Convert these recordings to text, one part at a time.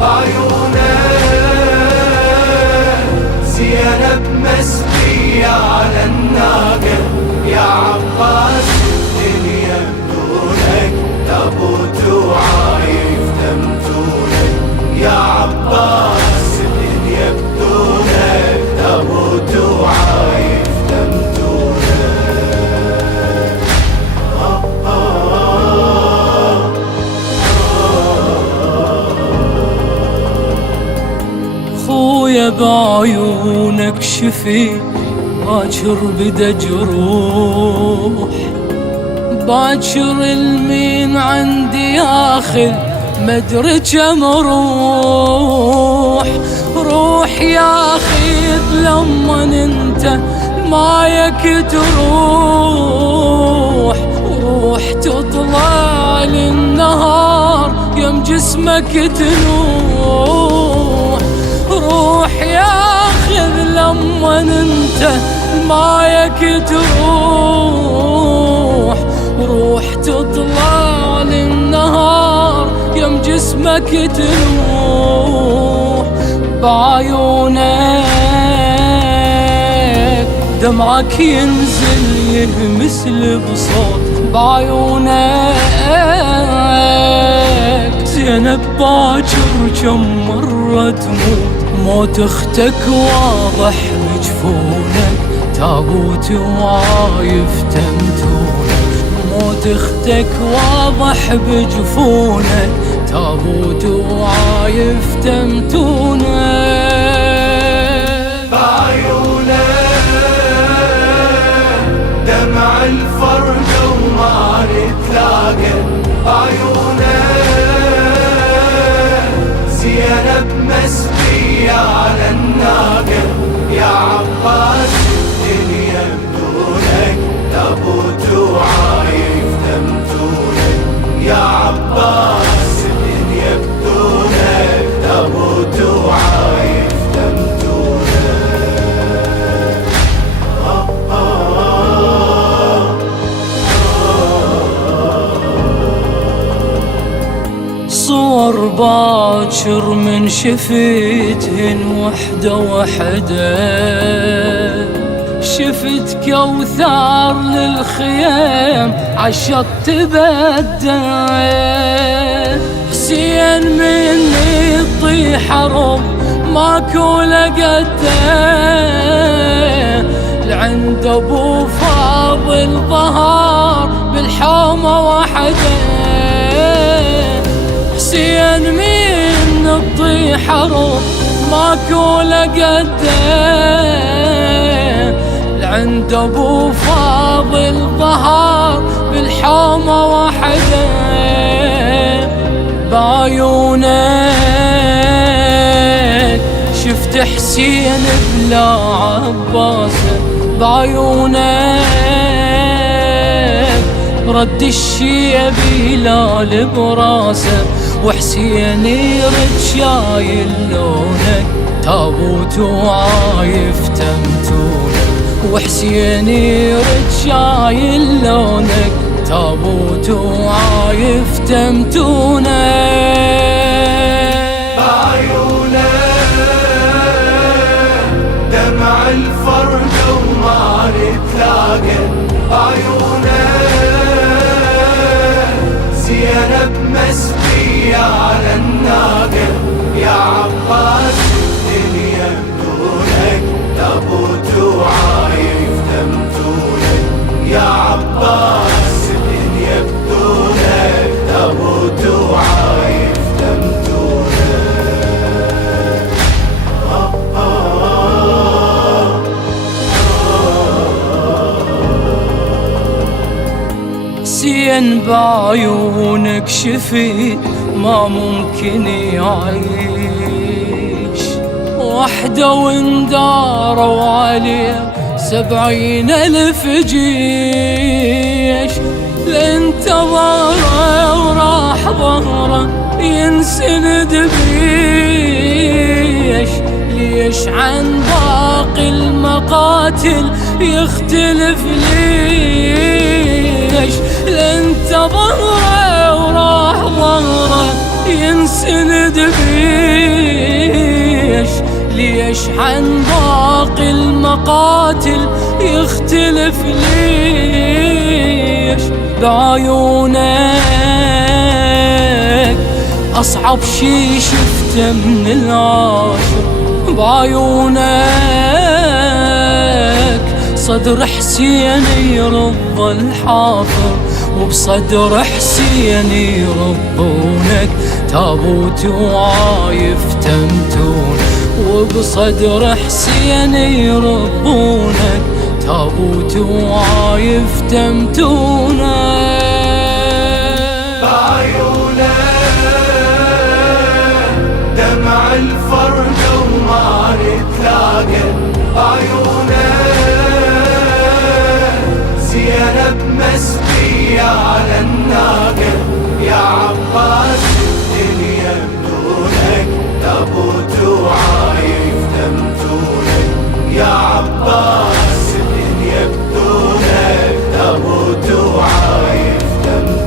بعيونك زينب مسبية على الناقة يا عباس الدنيا بدونك تابوت وعايف تمتونك يا عباس الدنيا بدونك تابوت وعايف خويا بعيونك شفيت باكر بدا جروح، باكر المين عندي ياخذ مدري كم روح ياخذ لما انت مايك تروح تطلع للنهار يم جسمك تنوح، روح ياخذ لما انت مايك تروح تطلع للنهار يم جسمك تنوح. بعيونك دمعك ينزل يهمس بصوت، بعيونك زينب باكر كم مرة تموت، موت اختك واضح بجفونك تابوت وعايف تمتونك، موت اختك واضح بجفونك تابوت وعايف تمتونك. بعيونك دمع الفرقة وما نتلاقى، بعيونك زينب مسبية على الناقة يا عباس الدنيا بدونك تابوت وعايف تمتونك يا عباس الدنيا بدونك تابوت وعايف صور باكر من شفتهن وحدة وحدة، شفت كوثار للخيام عالشط تبدى، حسين مني يطيح حرب ماكو لقته، لعند ابو فاضل ظهر بالحومة وحده، حسين من تطيح حرب ماكو لقده، لعند ابو فاضل ظهر بالحومة وحده. بعيونك شفت حسين بلا عباسه، بعيونك رد الشيب هلال براسه، وحسين يرد شايل لونك تابوت وعايف تمتونك، وحسين يرد شايل لونك تابوت وعايف تمتونك. بعيونك دمع الفرقة وما نتلاقى، بعيونك زينب مسبية على الناقة يا عباس الدنيا بدونك تابوت وعايف تمتونك يا عباس الدنيا بدونك تابوت وعايف تمتونك. حسين بعيونك شفيت ما ممكن يعيش، وحده وانداروا عليه 70,000 جيش، لانت ظهره وراح ظهره ينسند بيش، ليش عن باقي المقاتل يختلف ليش، لانت ظهره وراح ظهره ينسند بيش، ليش عن باقي المقاتل يختلف؟ ليش بعيونك أصعب شي شفته من العاشر؟ بعيونك صدر حسين يرض الحافر، وبصدر حسين يربونك تابوت وعايف تمتون، وبصدر حسين يربونك تابوت وعايف تمتونك. بعيونك دمع الفرد وما نتلاقى، بعيونك زينب مسبية على الناقة، يا عباس الدنيا بدونك تابوت وعايف تمتونك، يا عباس الدنيا بدونك تابوت وعايف تمتونك.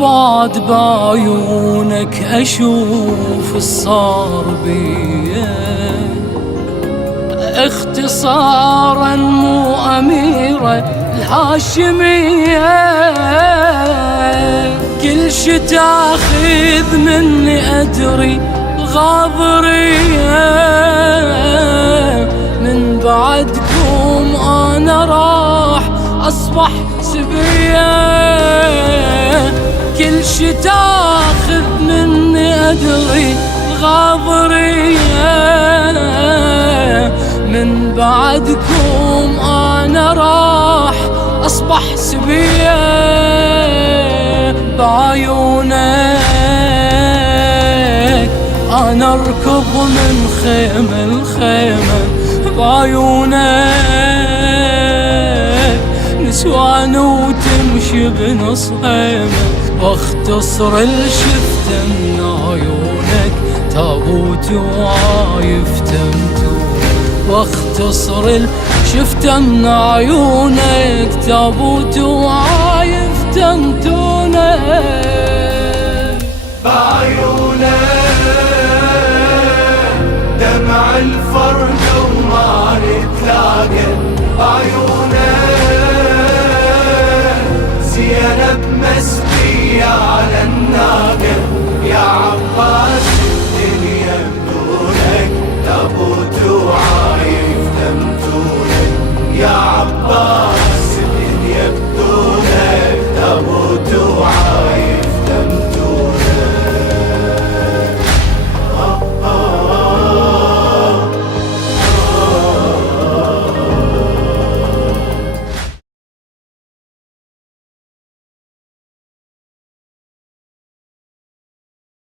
بعد بعيونك أشوف الصار بيه اختصارا مو أميرة الهاشمية، كل شي تاخذ مني أدري الغاضرية، من بعدكم أنا راح أصبح سبية، كل شي تاخذ مني أدري الغاضرية، من بعدكم أنا راح أصبح سبية. بعيونك أنا أركض من خيمة لخيمة، بعيونك نسوان وتمشي بنص خيمة، واختصر الشفت من عيونك تابوت وعايف تمتون، واختصر الشفت من عيونك تابوت وعايف تمتونك. بعيونك دمع الفرد